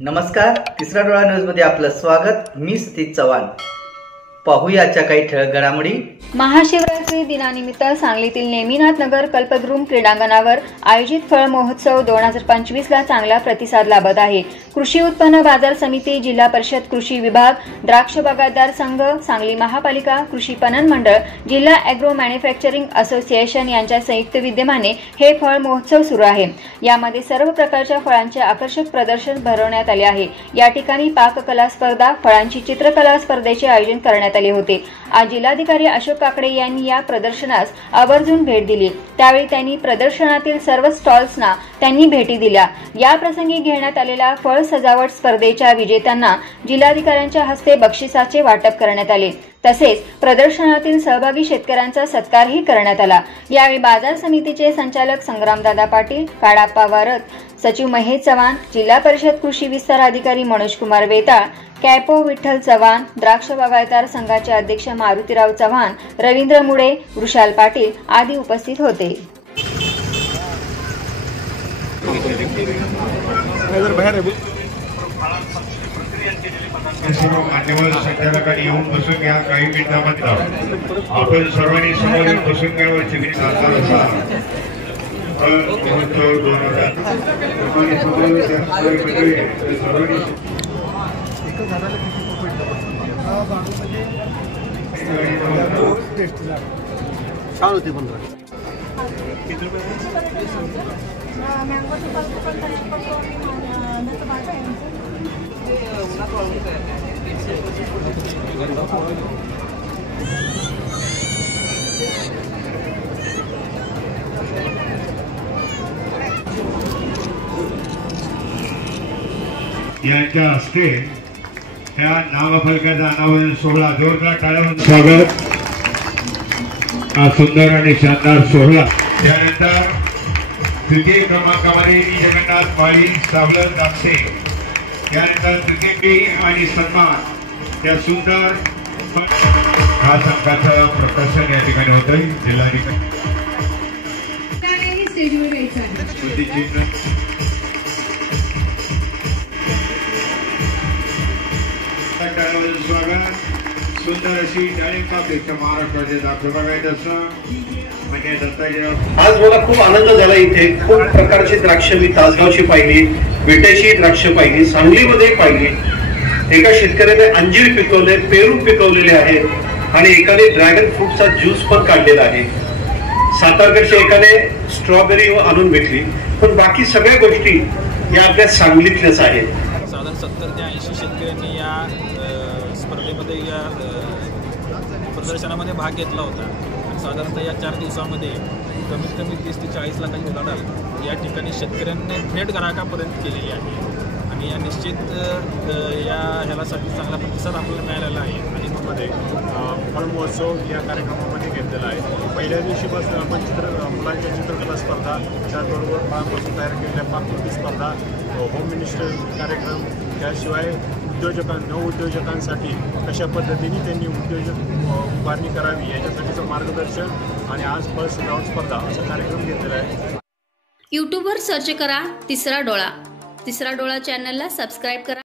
नमस्कार, तिसरा डोळा न्यूज मध्ये आपलं स्वागत। मी सतीश चव्हाण। पाहूया आजच्या काही ठळक घडामोडी। महाशिवरात्री दिनानिमित्त सांगलीतील नेमिनाथ नगर कल्पद्रुम क्रीडांगणावर आयोजित फळ महोत्सव 2025 ला चांगला प्रतिसाद लाभत आहे। कृषी उत्पन्न बाजार समिती, जिल्हा परिषद कृषी विभाग, द्राक्ष बागायतदार संघ, सांगली महापालिका, कृषी पणन मंडळ, जिल्हा ॲग्रो मॅन्युफॅक्चरिंग असोसिएशन यांच्या संयुक्त विद्यमाने हे फळ महोत्सव सुरू आहे। यामध्ये सर्व प्रकारच्या फळांचे आकर्षक प्रदर्शन भरवण्यात आले आहे। या ठिकाणी पाककला स्पर्धा, फळांची चित्रकला स्पर्धेचे आयोजन करण्यात आले होते। आज जिल्हाधिकारी अशोक काकडे यांनी या प्रदर्शनास आवर्जून भेट दिली। त्यावेळी त्यांनी प्रदर्शनातील सर्व स्टॉल्सना त्यांनी भेटी दिल्या। या प्रसंगी घेण्यात आलेल्या फळ सजावट स्पर्धेच्या विजेत्यांना जिल्हाधिकाऱ्यांच्या हस्ते बक्षिसाचे वाटप करण्यात आले। तसेच प्रदर्शनातील सहभागी शेतकऱ्यांचा सत्कारही करण्यात आला। यावेळी बाजार समितीचे संचालक संग्रामदादा पाटील, काळाप्पा वारत, सचिव महेश चव्हाण, जिल्हा परिषद कृषी विस्तार अधिकारी मनोज कुमार वेताळ, कॅपो विठ्ठल चव्हाण, द्राक्ष बागायतदार संघाचे अध्यक्ष मारुतीराव चव्हाण, रवींद्र मुळे, वृषाल पाटील आदी उपस्थित होते। सर्व मान्यवर संचालकांनी येऊन बसून घ्या। काही मिनिटांमध्ये आपण सर्वांनी समोर येऊन बसून घ्यावं। चिकणी छान होती 15 यांच्या हस्ते ह्या नामफलकाचा अनावरण सोहळा जोरदार टाळ्यांनी स्वागत। हा सुंदर आणि शानदार सोहळा। त्यानंतर तृतीय क्रमांकावर जगन्नाथ माळी, सावलत दाक्षे, त्यानंतर तृतीय आणि सन्मान या सुंदर हा संघाचं प्रदर्शन या ठिकाणी होत आहे। जिल्हाधिकारी स्वागत। सुंदर अशी डाळिंबापेक्षा महाराष्ट्राचे द्राक्ष बागायतदार म्हणजे दत्ताजी। आज मला खूप आनंद झाला। इथे खूप प्रकारची द्राक्ष मी तासगावची पाहिली, विटेची द्राक्ष पाहिली, सांगलीमध्ये पाहिली। एका शेतकऱ्याने अंजीर पिकवले, पेरू पिकवलेले आहेत आणि एकाने ड्रॅगन फ्रूटचा ज्यूस पण काढलेला आहे। सातारकडच्या एकाने स्ट्रॉबेरी आणून विकली, पण बाकी सगळ्या गोष्टी या आपल्या सांगलीतल्याच आहेत। साधारण 70 ते 80 शेतकऱ्यांनी या स्पर्धेमध्ये या प्रदर्शनामध्ये भाग घेतला होता। साधारणतः या 4 दिवसामध्ये कमीत कमी 30 ते 40 लाखांची उलाढाल या ठिकाणी शेतकऱ्यांनी थेट ग्राहकापर्यंत केलेली आहे आणि या निश्चित ह्यालासाठी चांगला प्रतिसाद आपल्याला मिळालेला आहे। आणि मध्ये फळ महोत्सव या कार्यक्रमामध्ये घेतलेला आहे। पहिल्या दिवशीपासून आपण मुलांच्या चित्रकला स्पर्धा, त्याचबरोबर फळांपासून तयार केलेल्या पाककृती स्पर्धा, होम मिनिस्टर कार्यक्रम, त्याशिवाय नवउद्योजकांसाठी कशा पद्धतीने त्यांनी उद्योजक उभारणी करावी याच्यासाठीचं मार्गदर्शन आणि आज फळ सजावट स्पर्धा असा कार्यक्रम घेतलेला आहे। यूट्यूबवर सर्च करा तिसरा डोळा। तिसरा डोळा चॅनलला सबस्क्राईब करा।